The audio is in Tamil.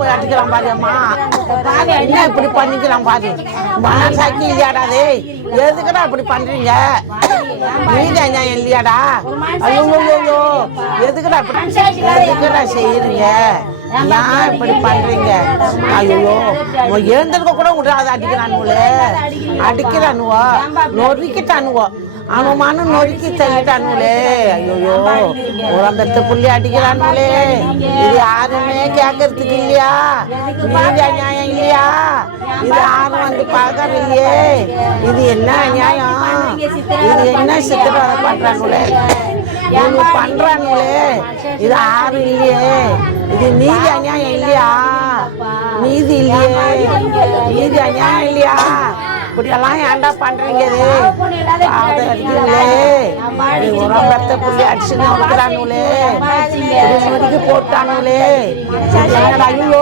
போய் அடிக்கலாம் பாரு அம்மா. என்ன இப்படி பண்ணிக்கலாம் பாரு. மனசாக்கி இல்லையாடாதே, எதுக்குடா இப்படி பண்றீங்க? நீதி அநியாயம் இல்லையாடா? ஐயோ எதுக்குடா செய்யறீங்க? ஏன் இப்படி பண்றீங்க? ஐயோ எழுந்திருக்க கூட விடாது. அடிக்கிறானுவோ நொறுக்கிட்டானுவோ, அவமான நொறுக்கி தள்ளிட்டானுங்களே. ஐயோ உரம்பெத்த புள்ளி அடிக்கிறானுங்களே. இது யாருமே கேட்கறதுக்கு இல்லையா? நீதி அநியாயம் இல்லையா? இது யாரும் வந்து பார்க்கற இல்லையே. இது என்ன அநியாயம்? இது என்ன சித்திரவதை பண்றாங்களே, இவங்க பண்றாங்களே. இது யாரும் இல்லையே. இது நீதி அநியாயம் இல்லையா? நீதி இல்லையே, நீதி அநியாயம் இல்லையா? இப்படியெல்லாம் ஏன்டா பண்றீங்க? உரம் பெத்த புள்ளி அடிச்சுன்னு இருக்கிறானுங்களே, போட்டானுங்களே. ஐயோ